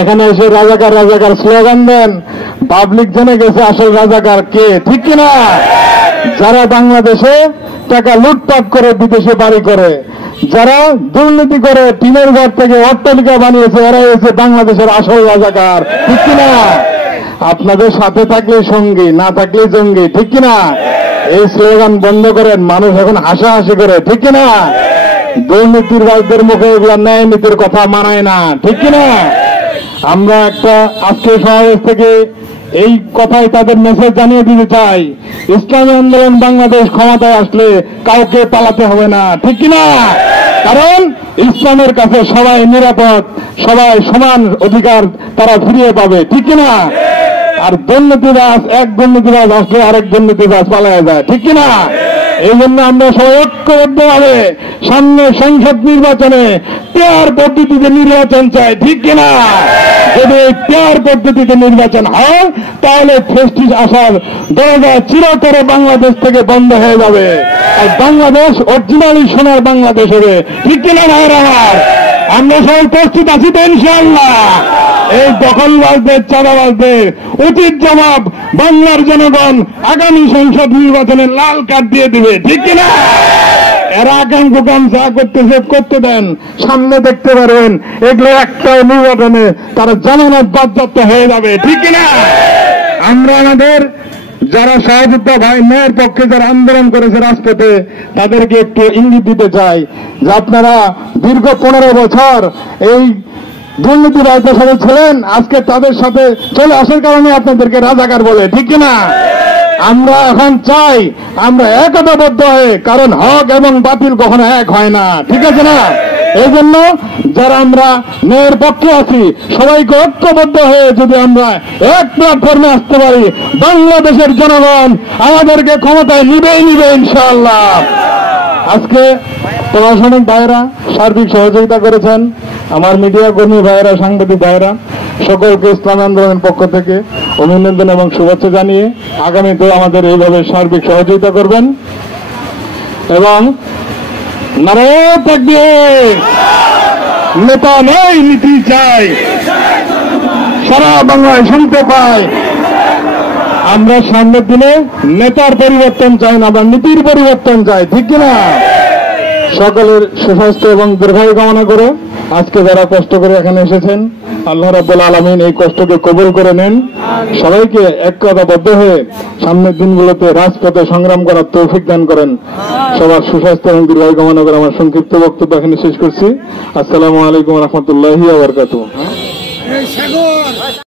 এখানে এসে রাজাকার রাজাকার স্লোগান দেন, পাবলিক জেনে গেছে আসল রাজাকার কে, ঠিক কিনা? যারা বাংলাদেশে টাকা লুটপাট করে বিদেশে বাড়ি করে, যারা দুর্নীতি করে টিনের ঘর থেকে অট্টালিকা বানিয়েছে, এরা হয়েছে বাংলাদেশের আসল রাজাকার, ঠিক কিনা? আপনাদের সাথে থাকলে সঙ্গী, না থাকলে জঙ্গি, ঠিক কিনা? এই স্লোগান বন্ধ করেন, মানুষ এখন হাসাহাসি করে, ঠিক কিনা? দুর্নীতির রাজদের মুখে এগুলা ন্যায় নীতির কথা মানায় না, ঠিক কিনা? আমরা একটা আজকে সমাবেশ থেকে এই কথাই তাদের মেসেজ জানিয়ে দিতে চাই, ইসলামী আন্দোলন বাংলাদেশ ক্ষমতায় আসলে কাউকে পালাতে হবে না, ঠিক কিনা? কারণ ইসলামের কাছে সবাই নিরাপদ, সবাই সমান অধিকার তারা ফিরিয়ে পাবে, ঠিক কিনা? আর দুর্নীতিবাজ, এক দুর্নীতিবাজ আসলে আরেক দুর্নীতিবাজ পালায় যায়, ঠিক কিনা? এই জন্য আমরা সবাই ঐক্যবদ্ধভাবে সামনে সংসদ নির্বাচনে পেয়ার পদ্ধতিতে নির্বাচন চাই, ঠিক কিনা? যদি পেয়ার পদ্ধতিতে নির্বাচন হয় তাহলে ফেস্টিজ আসার দরজা চিরতরে বাংলাদেশ থেকে বন্ধ হয়ে যাবে, আর বাংলাদেশ অরিজিনালি সোনার বাংলাদেশ হবে, ঠিক কিনা ভাইয়ের আমার? আমরা সবাই প্রস্তুত আছি তো ইনশাআল্লাহ? এই দখলবাজদের, চাঁদাবাজদের উচিত জবাব বাংলার জনগণ আগামী সংসদ নির্বাচনে লাল কার্ড দিয়ে দিবে, ঠিক কিনা? এরা আগাম গোকাম যা করতেছে করতে দেন, সামনে দেখতে পারেন এগুলো একটা নির্বাচনে তারা জামানত বাজেয়াপ্ত হয়ে যাবে, ঠিক কিনা? আমরা আমাদের যারা সহযোদ্ধা ভাই মেয়ের পক্ষে যারা আন্দোলন করেছে রাজপথে, তাদেরকে একটু ইঙ্গিত দিতে চাই যে আপনারা দীর্ঘ 15 বছর এই দুর্নীতি রায়তের সাথে ছিলেন, আজকে তাদের সাথে চলে আসার কারণে আপনাদেরকে রাজাকার বলে, ঠিক কিনা? আমরা এখন চাই আমরা একতাবদ্ধ হয়ে, কারণ হক এবং বাতিল কখনো এক হয় না, ঠিক আছে না? এই জন্য যারা আমরা ন্যায়ের পক্ষে আছি সবাইকে ঐক্যবদ্ধ হয়ে যদি আমরা এক প্ল্যাটফর্মে আসতে পারি, বাংলাদেশের জনগণ আমাদেরকে ক্ষমতায় নিবেই নিবে ইনশাআল্লাহ। আজকে প্রশাসনিক ভাইয়েরা সার্বিক সহযোগিতা করেছেন, আমার মিডিয়া কর্মী ভাইয়েরা, সাংবাদিক ভাইয়েরা, সকলকে ইসলামী আন্দোলনের পক্ষ থেকে অভিনন্দন এবং শুভেচ্ছা জানিয়ে আগামীতে আমাদের এইভাবে সার্বিক সহযোগিতা করবেন। এবং নারায়ে তাকবীর, নেতা নয় নীতি চাই, সারা বাংলায় শুনতে পাই। আমরা সামনের দিনে নেতার পরিবর্তন চাই না, আমরা নীতির পরিবর্তন চাই, ঠিক কিনা? সকলের সুস্বাস্থ্য এবং দীর্ঘায়ু কামনা করে আজকে যারা কষ্ট করে এখানে এসেছেন, আল্লাহ রাব্বুল আলামিন এই কষ্টকে কবুল করে নেন। সবাইকে একতাবদ্ধ হয়ে সামনের দিনগুলোতে রাজপথে সংগ্রাম করার তৌফিক দান করেন। সবার সুস্বাস্থ্য এবং দীর্ঘায়ু কামনা করে আমার সংক্ষিপ্ত বক্তব্য এখানে শেষ করছি। আসসালামু আলাইকুম ওয়া রাহমাতুল্লাহি ওয়া বারাকাতুহু।